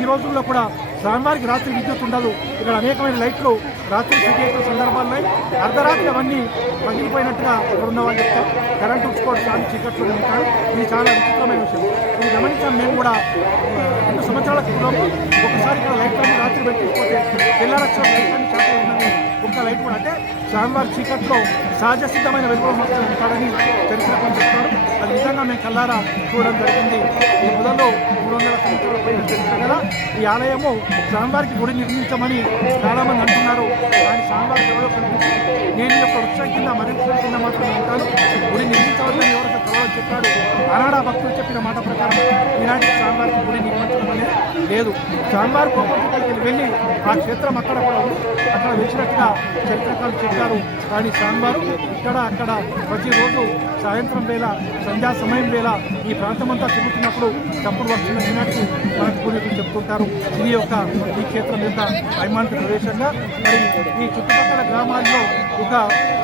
ఈ రోజుల్లో కూడా స్వామివారికి రాత్రి విద్యుత్ ఉండదు. ఇక్కడ అనేకమైన లైట్లు రాత్రి ఫిట్ చేసిన సందర్భాల్లో అర్ధరాత్రి అవన్నీ పగిలిపోయినట్టుగా ఇక్కడ ఉన్న వాళ్ళు చెప్తారు. కరెంటు ఉంచుకోవడం స్వామి చీకట్లో ఉంటారు. ఇది చాలా విచిత్రమైన విషయం. ఇది గమనించాం మేము కూడా. 2 సంవత్సరాల క్రితం ఒకసారి ఇక్కడ లైట్లన్నీ రాత్రి పెట్టిపోతే తెల్లరక్షణ లైట్లన్నీ చాటే ఉన్నది. ఒక్క లైట్ కూడా అంటే స్వామివారి చీకట్లో సహజ సిద్ధమైన వెలుగులో మాత్రం ఉంటాడని చరిత్రకం చెప్తారు. అది నిజంగా మేము కల్లారా చూడడం జరిగింది. ఈ మొదలు 300 సంవత్సరాల పైన చరిత్ర గల ఈ ఆలయము స్వామివారికి గుడి నిర్మించమని చాలామంది అంటున్నారు. కానీ స్వామివారికి ఎవరో కనిపించి నేను ఈ యొక్క వృక్షం కింద మరి వృక్షం కింద మాత్రమే ఉంటాను, గుడి నిర్మించవద్దని ఎవరైతే తర్వాత చెప్పాడు. ఆనాడు భక్తులు చెప్పిన మాట ప్రకారం ఈనాటి స్వామివారికి గుడి నిర్మించడం అనేది లేదు. స్వామివారి కోపంకి వెళ్ళి ఆ క్షేత్రం అక్కడ కూడా ఉంది, అక్కడ వచ్చినట్టుగా చరిత్రకారులు చెప్పారు. కానీ స్వామివారు ఇక్కడ అక్కడ ప్రతిరోజు సాయంత్రం వేళ సంధ్యా సమయం వేళ ఈ ప్రాంతమంతా తిరుగుతున్నప్పుడు చప్పుడు వస్తున్న ఈనాటికి మనకు పూర్వీకులు చెప్తుంటారు. ఇది యొక్క ఈ క్షేత్రం యొక్క వైమానిక ప్రవేశంగా మరి ఈ చుట్టుపక్కల గ్రామాల్లో ఒక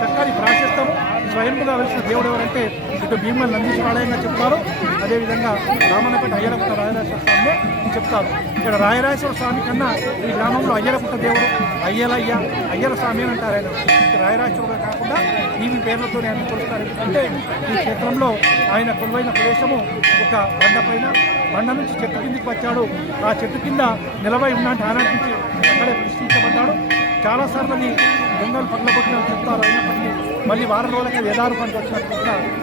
చక్కని ప్రాశస్తం స్వయంగా వెలిసిన దేవుడు ఎవరంటే ఇటు భీమల నందీశ్వర ఆలయంగా చెప్తారు. అదేవిధంగా రామన్నపేట అయ్యలపుట్ట రాయరాజేశ్వర స్వామినే చెప్తారు. ఇక్కడ రాయరాజేశ్వర స్వామి కన్నా ఈ గ్రామంలో అయ్యలపుట్ట దేవుడు అయ్యల స్వామి అని అంటారు. ఆయన రాయరాజేశ్వరుడు కాకుండా ఈవి పేర్లతోనే ఆయన కొలుస్తారు. ఎందుకంటే ఈ క్షేత్రంలో ఆయన కొలువైన ప్రదేశము ఒక బండ నుంచి చెట్టు కిందికి వచ్చాడు. ఆ చెట్టు కింద నిలబై ఉన్నట్టు ఆనాటి నుంచి అక్కడే ప్రతిష్ఠించబడ్డాడు. చాలాసార్లు అది దొంగలు పగలగొట్టినట్టు చెప్తారు. అయినప్పటికీ మళ్ళీ వారం రోజులకి యథారూపానికి వచ్చినట్టు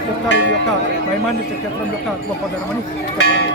చెప్తారు. ఈ యొక్క వైమాన్య క్షేత్రం యొక్క గొప్పదనమని చెప్పారు.